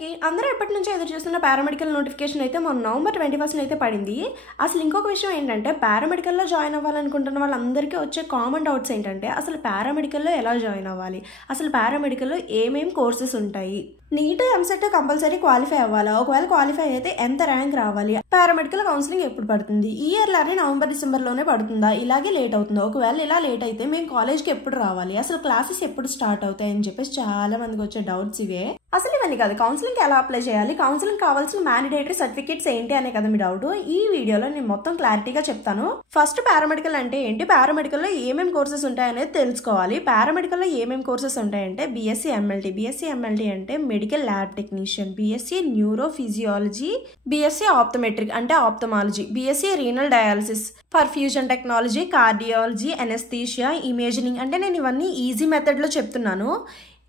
అందరికీ అందరూ ఎప్పటి నుంచో ఎదురు చూస్తున్న పారామెడికల్ నోటిఫికేషన్ అయితే మొన్న నవంబర్ 21 అయితే పడింది. అసలు ఇంకొక విషయం ఏంటంటే పారామెడికల్లో జాయిన్ అవ్వాలనుకుంటున్న వాళ్ళందరికీ వచ్చే కామన్ డౌట్స్ ఏంటంటే అసలు పారామెడికల్లో ఎలా జాయిన్ అవ్వాలి, అసలు పారామెడికల్లో ఏమేం కోర్సెస్ ఉంటాయి, నీట్ ఎంసెట్ కంపల్సరీ క్వాలిఫై అవ్వాలా, ఒకవేళ క్వాలిఫై అయితే ఎంత ర్యాంక్ రావాలి, పారామెడికల్ కౌన్సిలింగ్ ఎప్పుడు పడుతుంది, ఈ ఇయర్ లానే నవంబర్ డిసెంబర్లోనే పడుతుందా, ఇలాగే లేట్ అవుతుందా, ఒకవేళ ఇలా లేట్ అయితే మేము కాలేజ్కి ఎప్పుడు రావాలి, అసలు క్లాసెస్ ఎప్పుడు స్టార్ట్ అవుతాయి అని చెప్పేసి చాలా మందికి వచ్చే డౌట్స్ ఇవే. అసలు ఇవన్నీ కాదు, కౌన్సిలింగ్ ఎలా అప్లై చేయాలి, కౌన్సిలింగ్ కావాల్సిన మ్యాండేటరీ సర్టిఫికేట్స్ ఏంటి అనే కదా మీ డౌట్. ఈ వీడియోలో నేను మొత్తం క్లారిటీగా చెప్తాను. ఫస్ట్ పారామెడికల్ అంటే ఏంటి, పారామెడికల్లో ఏమేమి కోర్సెస్ ఉంటాయనేది తెలుసుకోవాలి. పారామెడికల్లో ఏమేమి కోర్సెస్ ఉంటాయంటే బీఎస్సీ ఎంఎల్టీ, బీఎస్సీ ఎంఎల్టీ అంటే medical lab technician, BSc neurophysiology, BSc optometric అంటే ophthalmology, BSc renal dialysis, perfusion technology, cardiology, anaesthesia, imagining అంటే నేను ఇవన్నీ ఈజీ మెథడ్లో చెప్తున్నాను.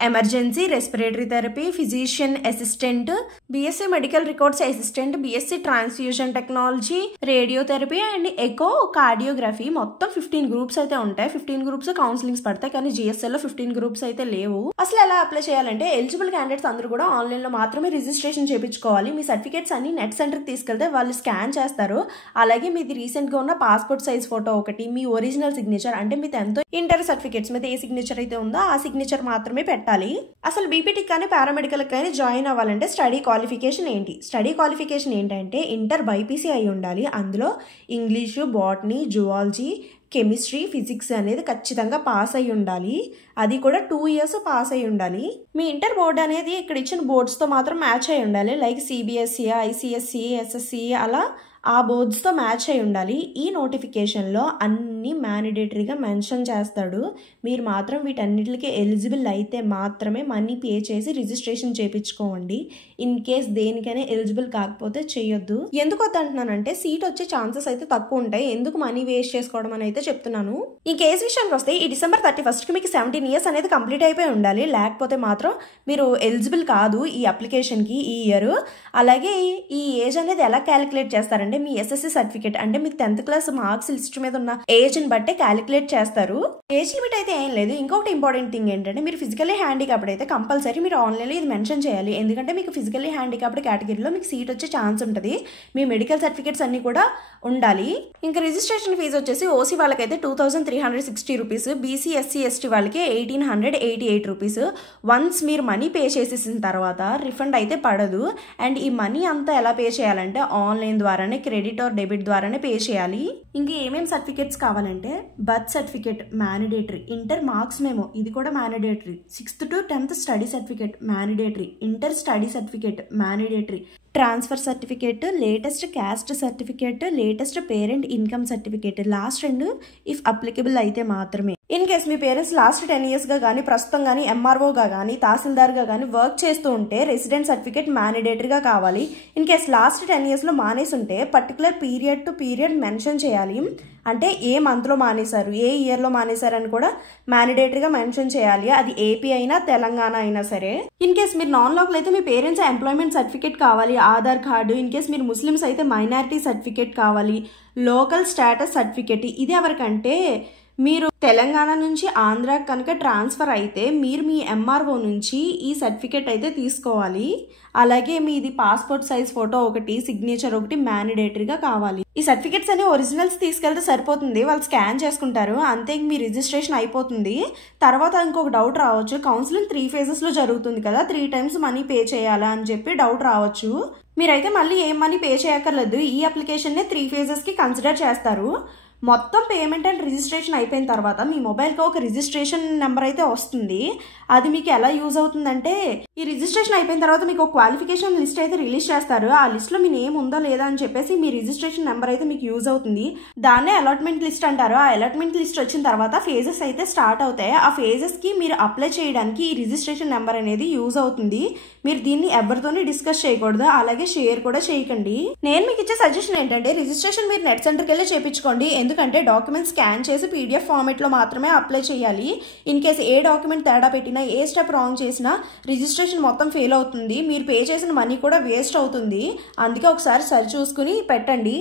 Emergency, respiratory therapy, physician assistant, BSc medical records assistant, BSc transfusion technology, radiotherapy and echocardiography, మొత్తం 15 groups అయితే ఉంటాయి. 15 groups counsellings పడతాయి, కానీ జిఎస్ఎల్ లో 15 గ్రూప్స్ అయితే లేవు. అసలు ఎలా అప్లై చేయాలంటే ఎలిజిబుల్ క్యాండిడేట్స్ అందరూ కూడా ఆన్లైన్ లో మాత్రమే రిజిస్ట్రేషన్ చేయించుకోవాలి. మీ సర్టిఫికేట్స్ అన్ని నెట్ సెంటర్కి తీసుకెళ్తే వాళ్ళు స్కాన్ చేస్తారు. అలాగే మీది రీసెంట్ గా ఉన్న పాస్పోర్ట్ సైజ్ ఫోటో ఒకటి, మీ ఒరిజినల్ సిగ్నేచర్ అంటే మీ 10th ఇంటర్ సర్టిఫికేట్స్ మీద ఏ సిగ్నేచర్ అయితే ఉందో ఆ సిగ్నేచర్ మాత్రమే పెట్టాలి. అసలు బీపీటీ కానీ పారామెడికల్ కానీ జాయిన్ అవ్వాలంటే స్టడీ క్వాలిఫికేషన్ ఏంటి, స్టడీ క్వాలిఫికేషన్ ఏంటంటే ఇంటర్ బైపీసీ అయి ఉండాలి. అందులో English, botany, zoology, chemistry, physics అనేది ఖచ్చితంగా పాస్ అయి ఉండాలి. అది కూడా 2 years పాస్ అయి ఉండాలి. మీ ఇంటర్ బోర్డు అనేది ఇక్కడ ఇచ్చిన బోర్డ్స్తో మాత్రం మ్యాచ్ అయి ఉండాలి. లైక్ సిబిఎస్ఈ, ఐసిఎస్ఈ, ఎస్ఎస్సి అలా ఆ బోర్డ్స్తో మ్యాచ్ అయి ఉండాలి. ఈ నోటిఫికేషన్లో అన్ని మ్యాండేటరీగా మెన్షన్ చేస్తాడు. మీరు మాత్రం వీటన్నిటికి ఎలిజిబుల్ అయితే మాత్రమే మనీ పే చేసి రిజిస్ట్రేషన్ చేయించుకోండి. ఇన్ కేస్ దేనికైనా ఎలిజిబుల్ కాకపోతే చేయొద్దు. ఎందుకు వద్దంటున్నానంటే సీట్ వచ్చే ఛాన్సెస్ అయితే తక్కువ ఉంటాయి. ఎందుకు మనీ వేస్ట్ చేసుకోవడం అని అయితే చెప్తున్నాను. ఈ కేసు విషయానికి వస్తే ఈ డిసెంబర్ 31కి మీకు 17 years అనేది కంప్లీట్ అయిపోయి ఉండాలి. లేకపోతే మాత్రం మీరు ఎలిజిబుల్ కాదు ఈ అప్లికేషన్కి ఈ ఇయర్. అలాగే ఈ ఏజ్ అనేది ఎలా క్యాలిక్యులేట్ చేస్తారంటే మీ ఎస్ఎస్సి సర్టిఫికేట్ అంటే మీకు 10th క్లాస్ మార్క్స్ లిస్ట్ మీద ఉన్న ఏజ్ ని బట్టే క్యాలిక్యులేట్ చేస్తారు. ఏజ్ లిమిట్ అయితే ఏం లేదు. ఇంకొకటి ఇంపార్టెంట్ థింగ్ ఏంటంటే మీరు ఫిజికల్లీ హ్యాండిక్యాప్డ్ అయితే కంపల్సరీ మీరు ఆన్లైన్లో ఇది మెన్షన్ చేయాలి. ఎందుకంటే మీకు ఫిజికల్లీ హ్యాండిక్యాప్డ్ కేటగిరీలో మీకు సీట్ వచ్చే ఛాన్స్ ఉంటుంది. మీ మెడికల్ సర్టిఫికేట్స్ అన్ని కూడా ఉండాలి. ఇంకా రిజిస్ట్రేషన్ ఫీజు వచ్చేసి ఓసీ వాళ్ళకైతే 2360 రూపీస్, బీసీ, ఎస్సీ, ఎస్టీ వాళ్ళకి 1888 రూపీస్. వన్స్ మీరు మనీ పే చేసేసిన తర్వాత రిఫండ్ అయితే పడదు. అండ్ ఈ మనీ అంతా ఎలా పే చేయాలంటే ఆన్లైన్ ద్వారానే, క్రెడిట్ ఆర్ డెబిట్ ద్వారానే పే చేయాలి. ఇంకా ఏమేమి సర్టిఫికేట్స్ కావాలంటే birth certificate mandatory, inter marks memo ఇది కూడా mandatory, 6th to 10th study certificate mandatory, inter study certificate mandatory, transfer certificate, latest caste certificate, latest parent income certificate, last 2 if applicable అయితే మాత్రమే. In case me parents last 10 years గా కానీ ప్రస్తుతం కానీ ఎంఆర్ఓగా కానీ తహసీల్దార్గా కానీ వర్క్ చేస్తూ ఉంటే రెసిడెంట్ సర్టిఫికేట్ మ్యాండేటరీగా కావాలి. ఇన్ కేస్ లాస్ట్ 10 years లో మానేసి ఉంటే particular period to period mention చేయాలి. అంటే ఏ మంత్లో మానేశారు, ఏ ఇయర్లో మానేశారు అని కూడా మ్యాండేటరీగా మెన్షన్ చేయాలి. అది ఏపీ అయినా తెలంగాణ అయినా సరే. ఇన్ కేస్ మీరు నాన్ లోకల్ అయితే మీ పేరెంట్స్ ఎంప్లాయ్మెంట్ సర్టిఫికేట్ కావాలి, ఆధార్ కార్డు. ఇన్ కేస్ మీరు ముస్లిమ్స్ అయితే మైనారిటీ సర్టిఫికేట్ కావాలి, లోకల్ స్టేటస్ సర్టిఫికేట్. ఇది ఎవరికంటే మీరు తెలంగాణ నుంచి ఆంధ్ర కనుక ట్రాన్స్ఫర్ అయితే మీరు మీ ఎంఆర్ఓ నుంచి ఈ సర్టిఫికేట్ అయితే తీసుకోవాలి. అలాగే మీది పాస్పోర్ట్ సైజ్ ఫోటో ఒకటి, సిగ్నేచర్ ఒకటి మ్యాండేటరీగా కావాలి. ఈ సర్టిఫికేట్స్ అన్ని ఒరిజినల్స్ తీసుకెళ్తే సరిపోతుంది, వాళ్ళు స్కాన్ చేసుకుంటారు అంతే, మీ రిజిస్ట్రేషన్ అయిపోతుంది. తర్వాత ఇంకొక డౌట్ రావచ్చు, కౌన్సిలింగ్ 3 phases లో జరుగుతుంది కదా, 3 times మనీ పే చేయాలా అని చెప్పి డౌట్ రావచ్చు. మీరైతే మళ్ళీ ఏం మనీ పే చేయక్కర్లేదు. ఈ అప్లికేషన్నే 3 phases కి కన్సిడర్ చేస్తారు. మొత్తం పేమెంట్ అండ్ రిజిస్ట్రేషన్ అయిపోయిన తర్వాత మీ మొబైల్కి ఒక రిజిస్ట్రేషన్ నెంబర్ అయితే వస్తుంది. అది మీకు ఎలా యూజ్ అవుతుందంటే ఈ రిజిస్ట్రేషన్ అయిపోయిన తర్వాత మీకు ఒక క్వాలిఫికేషన్ లిస్ట్ అయితే రిలీజ్ చేస్తారు. ఆ లిస్ట్లో మీ నేమ్ ఉందా లేదా అని చెప్పేసి మీ రిజిస్ట్రేషన్ నెంబర్ అయితే మీకు యూజ్ అవుతుంది. దాన్నే అలాట్మెంట్ లిస్ట్ అంటారు. ఆ అలాట్మెంట్ లిస్ట్ వచ్చిన తర్వాత ఫేజెస్ అయితే స్టార్ట్ అవుతాయి. ఆ ఫేజెస్కి మీరు అప్లై చేయడానికి ఈ రిజిస్ట్రేషన్ నెంబర్ అనేది యూజ్ అవుతుంది. మీరు దీన్ని ఎవరితోని డిస్కస్ చేయకూడదు, అలాగే షేర్ కూడా చేయకండి. నేను మీకు ఇచ్చే సజెషన్ ఏంటంటే రిజిస్ట్రేషన్ మీరు నెట్ సెంటర్కి వెళ్ళి చేయించుకోండి. ఎందుకంటే డాక్యుమెంట్ స్కాన్ చేసి పీడిఎఫ్ ఫార్మేట్లో మాత్రమే అప్లై చేయాలి. ఇన్ కేసు ఏ డాక్యుమెంట్ తేడా పెట్టినా, ఏ స్టెప్ రాంగ్ చేసినా రిజిస్ట్రేషన్ మొత్తం ఫెయిల్ అవుతుంది. మీరు పే చేసిన మనీ కూడా వేస్ట్ అవుతుంది. అందుకే ఒకసారి సరి చూసుకుని పెట్టండి.